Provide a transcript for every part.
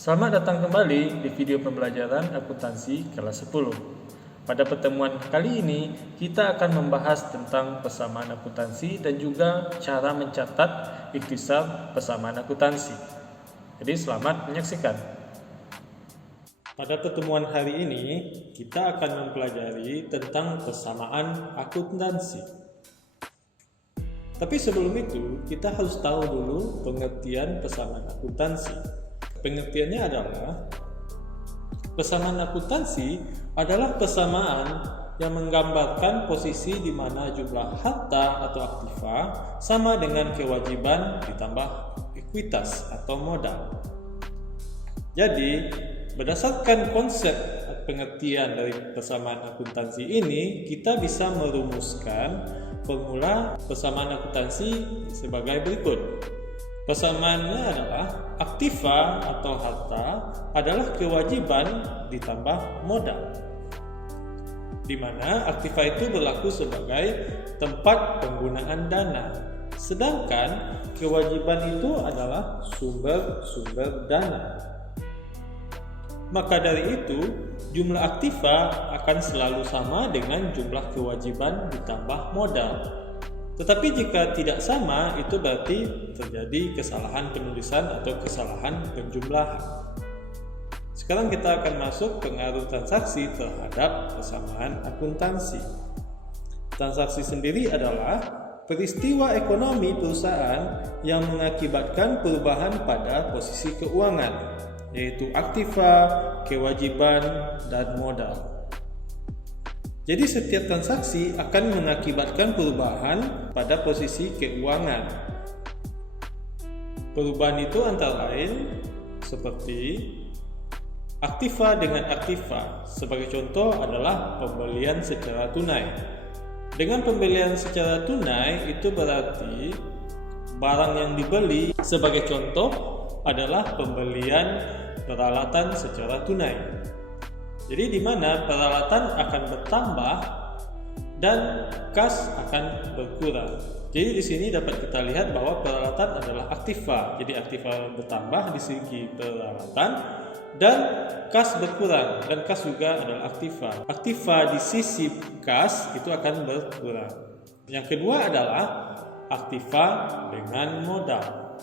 Selamat datang kembali di video pembelajaran akuntansi kelas 10. Pada pertemuan kali ini, kita akan membahas tentang persamaan akuntansi dan juga cara mencatat ikhtisar persamaan akuntansi. Jadi selamat menyaksikan. Pada pertemuan hari ini, kita akan mempelajari tentang persamaan akuntansi. Tapi sebelum itu, kita harus tahu dulu pengertian persamaan akuntansi. Pengertiannya adalah persamaan akuntansi adalah persamaan yang menggambarkan posisi di mana jumlah harta atau aktiva sama dengan kewajiban ditambah ekuitas atau modal. Jadi, berdasarkan konsep pengertian dari persamaan akuntansi ini, kita bisa merumuskan formula persamaan akuntansi sebagai berikut. Persamaannya adalah aktiva atau harta adalah kewajiban ditambah modal, di mana aktiva itu berlaku sebagai tempat penggunaan dana, sedangkan kewajiban itu adalah sumber dana. Maka dari itu, jumlah aktiva akan selalu sama dengan jumlah kewajiban ditambah modal. Tetapi jika tidak sama, itu berarti terjadi kesalahan penulisan atau kesalahan penjumlahan. Sekarang kita akan masuk pengaruh transaksi terhadap persamaan akuntansi. Transaksi sendiri adalah peristiwa ekonomi perusahaan yang mengakibatkan perubahan pada posisi keuangan, yaitu aktiva, kewajiban, dan modal. Jadi setiap transaksi akan mengakibatkan perubahan pada posisi keuangan. Perubahan itu antara lain seperti aktiva dengan aktiva. Sebagai contoh adalah pembelian secara tunai. Dengan pembelian secara tunai itu berarti barang yang dibeli, sebagai contoh adalah pembelian peralatan secara tunai. Jadi di mana peralatan akan bertambah dan kas akan berkurang. Jadi di sini dapat kita lihat bahwa peralatan adalah aktiva. Jadi aktiva bertambah di segi peralatan dan kas berkurang, dan kas juga adalah aktiva. Aktiva di sisi kas itu akan berkurang. Yang kedua adalah aktiva dengan modal.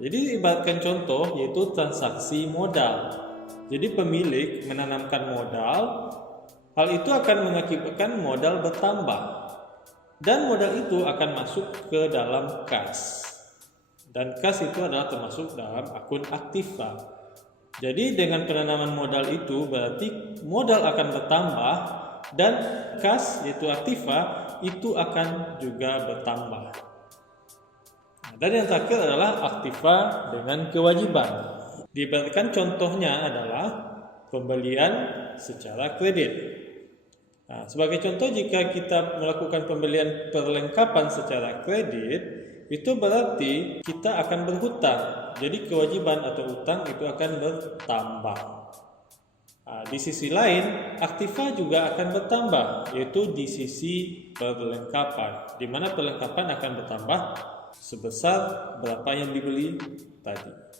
Jadi ibaratkan contoh yaitu transaksi modal. Jadi pemilik menanamkan modal, hal itu akan mengakibatkan modal bertambah, dan modal itu akan masuk ke dalam kas, dan kas itu adalah termasuk dalam akun aktiva. Jadi dengan penanaman modal itu berarti modal akan bertambah, dan kas yaitu aktiva itu akan juga bertambah. Dan yang terakhir adalah aktiva dengan kewajiban. Diibaratkan contohnya adalah pembelian secara kredit. Nah, sebagai contoh, jika kita melakukan pembelian perlengkapan secara kredit, itu berarti kita akan berhutang. Jadi kewajiban atau utang itu akan bertambah. Nah, di sisi lain, aktiva juga akan bertambah, yaitu di sisi perlengkapan, di mana perlengkapan akan bertambah sebesar berapa yang dibeli tadi.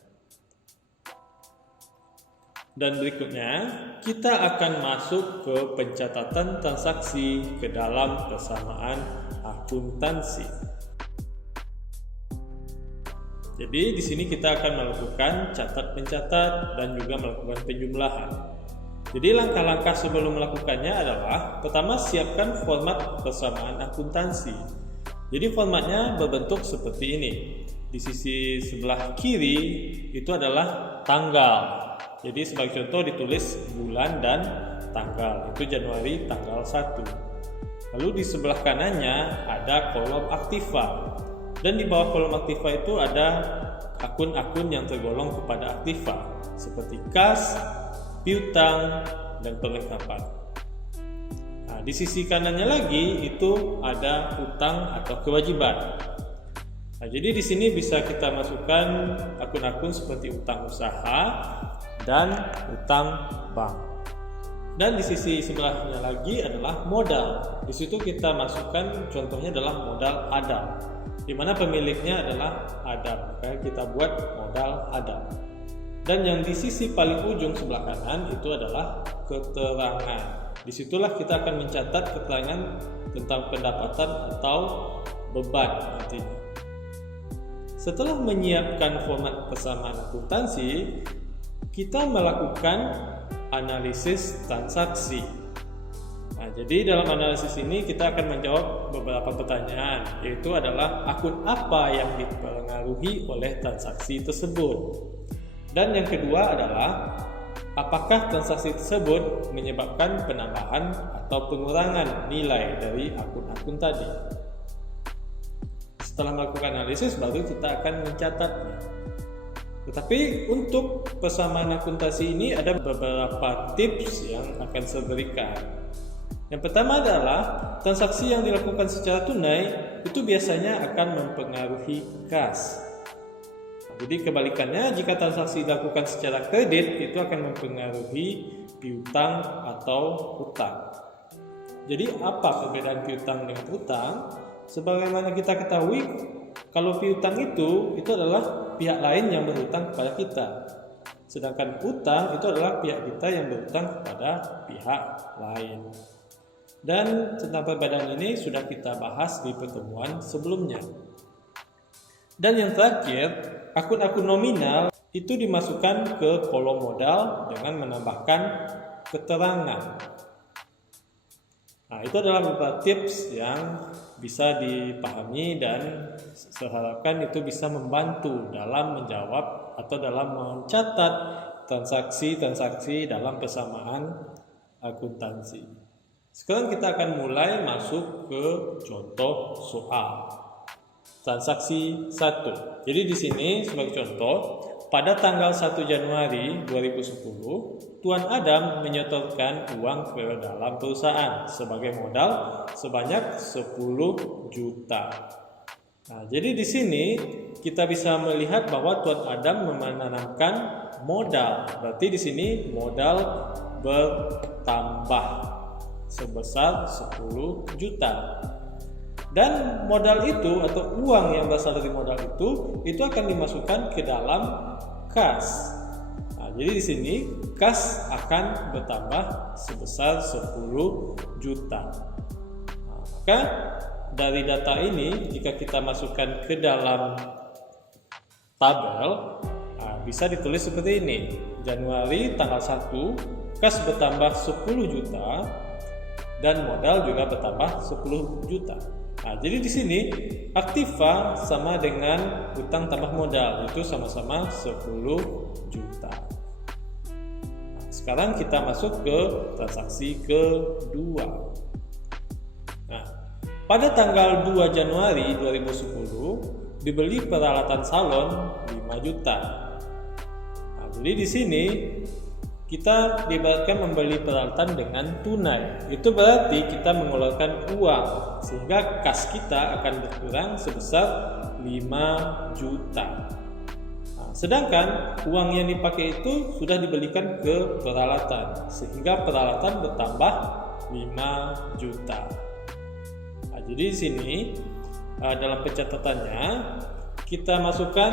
Dan berikutnya, kita akan masuk ke pencatatan transaksi ke dalam persamaan akuntansi. Jadi di sini kita akan melakukan catat mencatat dan juga melakukan penjumlahan. Jadi langkah-langkah sebelum melakukannya adalah pertama, siapkan format persamaan akuntansi. Jadi formatnya berbentuk seperti ini. Di sisi sebelah kiri itu adalah tanggal. Jadi sebagai contoh ditulis bulan dan tanggal, itu Januari tanggal 1. Lalu di sebelah kanannya ada kolom aktiva, dan di bawah kolom aktiva itu ada akun-akun yang tergolong kepada aktiva seperti kas, piutang, dan perlengkapan. Nah, di sisi kanannya lagi itu ada utang atau kewajiban. Nah, jadi di sini bisa kita masukkan akun-akun seperti utang usaha dan utang bank. Dan di sisi sebelahnya lagi adalah modal. Di situ kita masukkan contohnya adalah modal Adam, di mana pemiliknya adalah Adam. Maka kita buat modal Adam. Dan yang di sisi paling ujung sebelah kanan itu adalah keterangan. Disitulah kita akan mencatat keterangan tentang pendapatan atau beban nantinya. Setelah menyiapkan format persamaan akuntansi, kita melakukan analisis transaksi. Nah, jadi dalam analisis ini kita akan menjawab beberapa pertanyaan, yaitu adalah akun apa yang dipengaruhi oleh transaksi tersebut. Dan yang kedua adalah apakah transaksi tersebut menyebabkan penambahan atau pengurangan nilai dari akun-akun tadi. Setelah melakukan analisis baru kita akan mencatatnya. Tetapi untuk persamaan akuntansi ini ada beberapa tips yang akan saya berikan. Yang pertama adalah transaksi yang dilakukan secara tunai itu biasanya akan mempengaruhi kas. Jadi kebalikannya, jika transaksi dilakukan secara kredit itu akan mempengaruhi piutang atau utang. Jadi apa perbedaan piutang dengan utang? Sebagaimana kita ketahui, kalau piutang itu adalah pihak lain yang berhutang kepada kita. Sedangkan utang itu adalah pihak kita yang berhutang kepada pihak lain. Dan tentang perbedaan ini sudah kita bahas di pertemuan sebelumnya. Dan yang terakhir, akun-akun nominal itu dimasukkan ke kolom modal dengan menambahkan keterangan. Nah, itu adalah beberapa tips yang bisa dipahami dan saya harapkan itu bisa membantu dalam menjawab atau dalam mencatat transaksi-transaksi dalam persamaan akuntansi. Sekarang kita akan mulai masuk ke contoh soal. Transaksi 1. Jadi di sini sebagai contoh, pada tanggal 1 Januari 2010, Tuan Adam menyetorkan uang ke dalam perusahaan sebagai modal sebanyak 10 juta. Nah, jadi di sini kita bisa melihat bahwa Tuan Adam menanamkan modal. Berarti di sini modal bertambah sebesar 10 juta. Dan modal itu atau uang yang berasal dari modal itu akan dimasukkan ke dalam kas. Nah, jadi di sini kas akan bertambah sebesar 10 juta. Nah, maka dari data ini jika kita masukkan ke dalam tabel, bisa ditulis seperti ini. Januari tanggal 1 kas bertambah 10 juta dan modal juga bertambah 10 juta. Nah, jadi di sini aktiva sama dengan utang tambah modal, itu sama-sama 10 juta. Nah, sekarang kita masuk ke transaksi kedua. Nah, pada tanggal 2 Januari 2010 dibeli peralatan salon 5 juta. Nah, jadi di sini kita diibaratkan membeli peralatan dengan tunai. Itu berarti kita mengeluarkan uang sehingga kas kita akan berkurang sebesar 5 juta. Nah, sedangkan uang yang dipakai itu sudah dibelikan ke peralatan sehingga peralatan bertambah 5 juta. Nah, jadi di sini dalam pencatatannya kita masukkan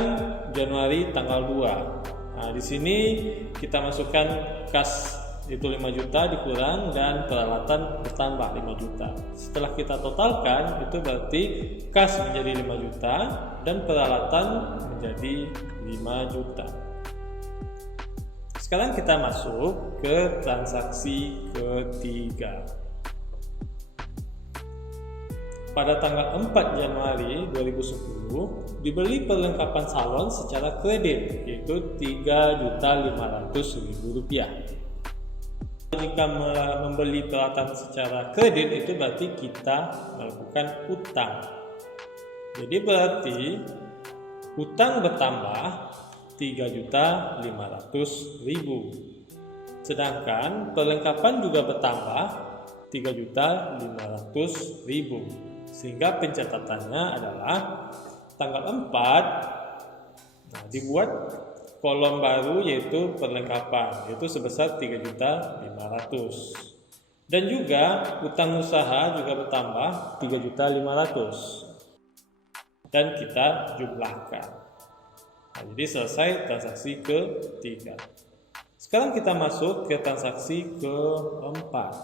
Januari tanggal 2. Nah, di sini kita masukkan kas itu 5 juta dikurang dan peralatan bertambah 5 juta. Setelah kita totalkan itu berarti kas menjadi 5 juta dan peralatan menjadi 5 juta. Sekarang kita masuk ke transaksi ketiga. Pada tanggal 4 Januari 2010 dibeli perlengkapan salon secara kredit yaitu Rp3.500.000. Jika membeli peralatan secara kredit itu berarti kita melakukan utang. Jadi berarti utang bertambah 3.500.000. Sedangkan perlengkapan juga bertambah 3.500.000. Sehingga pencatatannya adalah tanggal 4 dibuat kolom baru yaitu perlengkapan yaitu sebesar 3.500.000. Dan juga utang usaha juga bertambah 3.500.000. Dan kita jumlahkan. Nah, jadi selesai transaksi ketiga. Sekarang kita masuk ke transaksi keempat.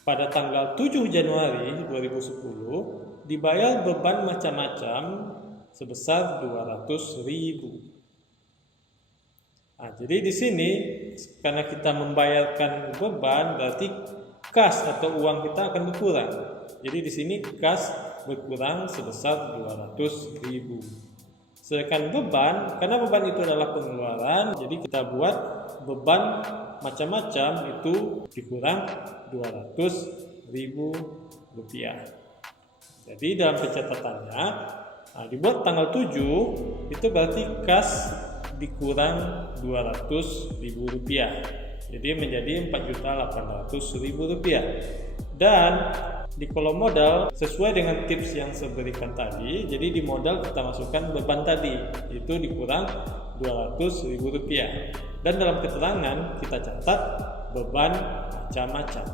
Pada tanggal 7 Januari 2010 dibayar beban macam-macam sebesar 200.000. Nah, jadi di sini karena kita membayarkan beban berarti kas atau uang kita akan berkurang. Jadi di sini kas berkurang sebesar 200.000. Sedangkan beban, karena beban itu adalah pengeluaran, jadi kita buat beban macam-macam itu dikurang 200.000 rupiah. Jadi dalam pencatatannya, dibuat tanggal 7 itu berarti kas dikurang 200.000 rupiah. Jadi menjadi 4.800.000 rupiah. Dan di kolom modal sesuai dengan tips yang saya berikan tadi, jadi di modal kita masukkan beban tadi, itu dikurang 200.000 rupiah. Dan dalam keterangan kita catat beban macam-macam.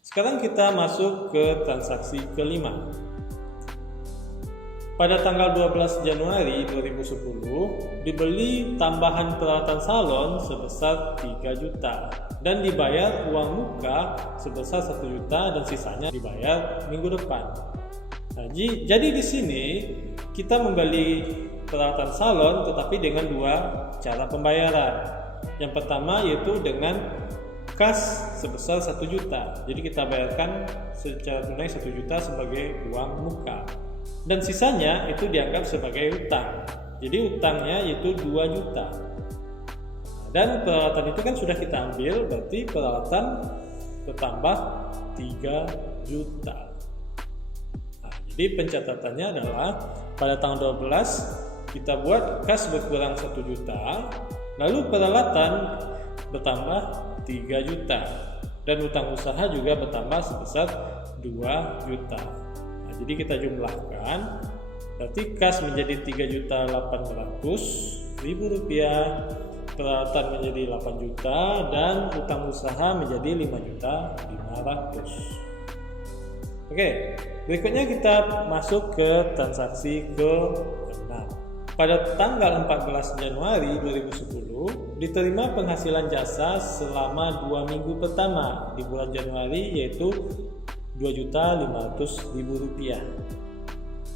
Sekarang kita masuk ke transaksi kelima. Pada tanggal 12 Januari 2010 dibeli tambahan peralatan salon sebesar 3 juta dan dibayar uang muka sebesar 1 juta dan sisanya dibayar minggu depan. Nah, jadi di sini kita membeli peralatan salon tetapi dengan dua cara pembayaran. Yang pertama yaitu dengan kas sebesar 1 juta. Jadi kita bayarkan secara tunai 1 juta sebagai uang muka. Dan sisanya itu dianggap sebagai utang. Jadi utangnya itu 2 juta. Dan peralatan itu kan sudah kita ambil, berarti peralatan bertambah 3 juta. Nah, jadi pencatatannya adalah pada tanggal 12 kita buat kas berkurang 1 juta, lalu peralatan bertambah 3 juta dan utang usaha juga bertambah sebesar 2 juta. Jadi kita jumlahkan, berarti kas menjadi 3.800.000 rupiah, peralatan menjadi 8 juta, dan utang usaha menjadi 5.500.000. Oke, berikutnya kita masuk ke transaksi ke-6. Pada tanggal 14 Januari 2010 diterima penghasilan jasa selama 2 minggu pertama di bulan Januari, yaitu 2.500.000 rupiah.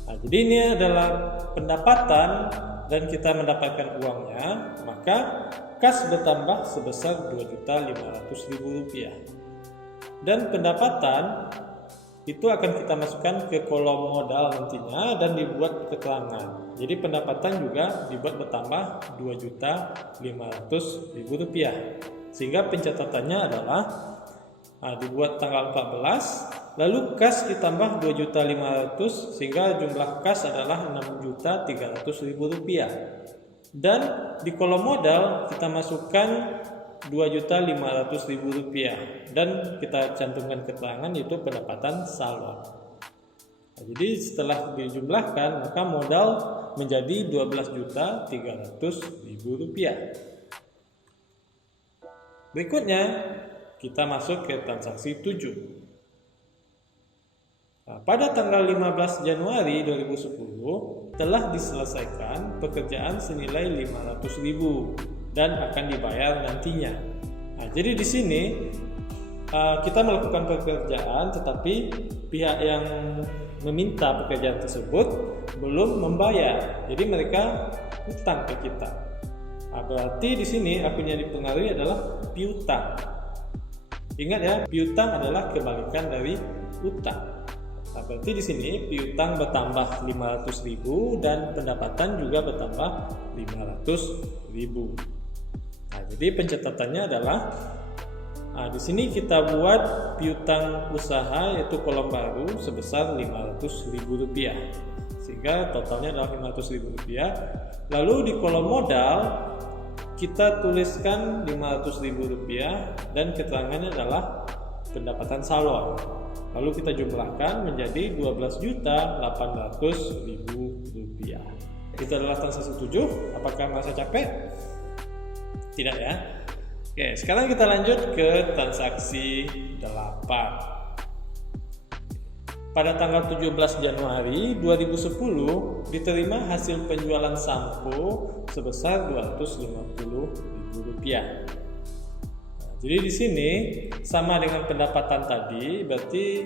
Nah, jadi ini adalah pendapatan dan kita mendapatkan uangnya, maka kas bertambah sebesar 2.500.000 rupiah. Dan pendapatan itu akan kita masukkan ke kolom modal nantinya dan dibuat keterangan. Jadi pendapatan juga dibuat bertambah 2.500.000 rupiah. Sehingga pencatatannya adalah dibuat tanggal 14, lalu kas ditambah 2.500.000 sehingga jumlah kas adalah 6.300.000 rupiah. Dan di kolom modal kita masukkan 2.500.000 rupiah dan kita cantumkan keterangan yaitu pendapatan salon. Nah, jadi setelah dijumlahkan maka modal menjadi 12.300.000 rupiah. Berikutnya kita masuk ke transaksi 7. Nah, pada tanggal 15 Januari 2010 telah diselesaikan pekerjaan senilai 500.000 dan akan dibayar nantinya. Nah, jadi di sini kita melakukan pekerjaan tetapi pihak yang meminta pekerjaan tersebut belum membayar. Jadi mereka hutang ke kita. Nah, berarti di sini akun yang dipengaruhi adalah piutang. Ingat ya, piutang adalah kebalikan dari utang. Nah, berarti di sini piutang bertambah 500.000 dan pendapatan juga bertambah 500.000. Nah, jadi pencatatannya adalah di sini kita buat piutang usaha yaitu kolom baru sebesar 500.000 rupiah. Sehingga totalnya adalah 500.000 rupiah. Lalu di kolom modal kita tuliskan 500.000 rupiah dan keterangannya adalah pendapatan salon. Lalu kita jumlahkan menjadi 12.800.000 rupiah. Itu adalah transaksi 7. Apakah merasa capek? Tidak ya? Oke, sekarang kita lanjut ke transaksi 8. pada tanggal 17 Januari 2010 diterima hasil penjualan sampo sebesar Rp250.000. Jadi di sini sama dengan pendapatan tadi, berarti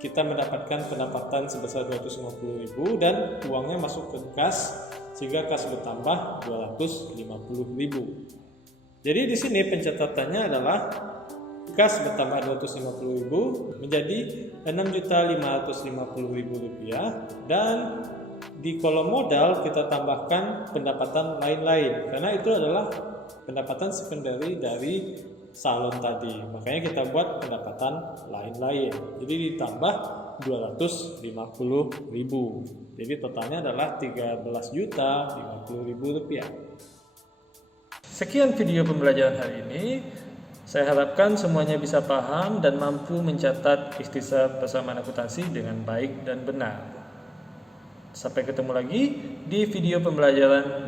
kita mendapatkan pendapatan sebesar 250.000 dan uangnya masuk ke kas, sehingga kas bertambah 250.000. Jadi di sini pencatatannya adalah kas bertambah 250.000 menjadi Rp6.550.000, dan di kolom modal kita tambahkan pendapatan lain-lain karena itu adalah pendapatan secondary dari salon tadi, makanya kita buat pendapatan lain-lain. Jadi ditambah 250.000. Jadi totalnya adalah Rp13.050.000. Sekian video pembelajaran hari ini. Saya harapkan semuanya bisa paham dan mampu mencatat ikhtisar persamaan akuntansi dengan baik dan benar. Sampai ketemu lagi di video pembelajaran